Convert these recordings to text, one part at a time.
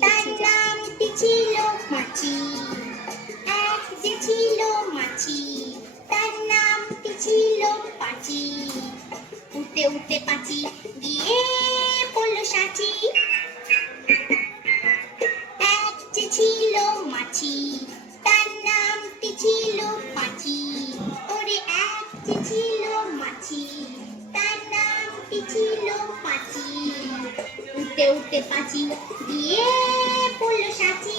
তার নামটি ছিল মাছি। এক যে ছিল মাছি, তার নামটি ছিল পাঁচি। উঠতে উঠতে পাঁচি গিয়ে পড়ল সাঁচি। এক যে ছিল মাছি, তার নামটি ছিল পাঁচি। ওরে এক যে ছিল মাছি, তার নামটি ছিল পাঁচি। উঠতে উঠতে পাঁচি গিয়ে পড়ল সাঁচি।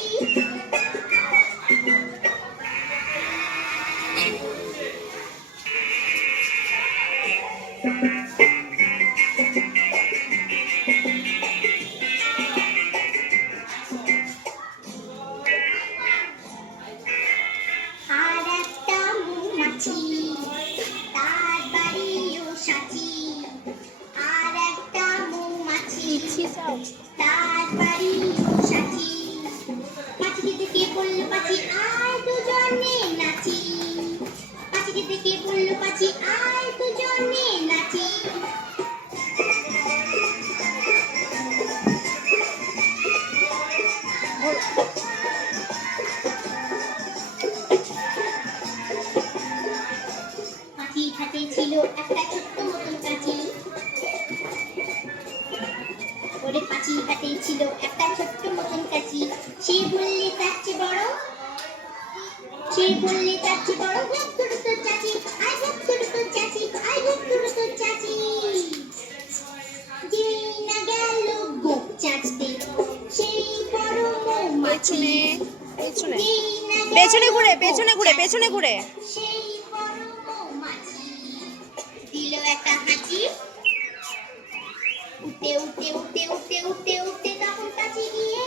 আর একটা মৌমাছি, তার বাড়িও সাঁচি। আর একটা মৌমাছি, তার বাড়িও সাঁচি। পাঁচিকে দেখে বলল পাঁচি আয় দুজনে নাচি। পাঁচিকে দেখে বলল পাঁচি আয় দুজনে নাচি। পাঁচির হাতে ছিল একটা ছোট্ট মতন কাঁচি। ওরে পাঁচির হাতে ছিল একটা ছোট্ট মতন কাঁচি। সে বললে তার চেয়ে বড়, সে বললে তার চেয়ে বড় হোক ছোট তোর চাচি। আয় হোক ছোট তোর চাচি, আয় হোক ছোট তোর চাচি। যেই না গেল গোপ চাচতে, সেই বড় মৌমাছি। পেছনে যেই না গেল পেছনে ঘুরে, গোপ পেছনে ঘুরে, চাচতে, পেছনে ঘুরে। সেই বড় মৌমাছি দিল একটা হাঁচি। উঠতে উঠতে উঠতে উঠতে উঠতে উঠতে তখন কাছে গিয়ে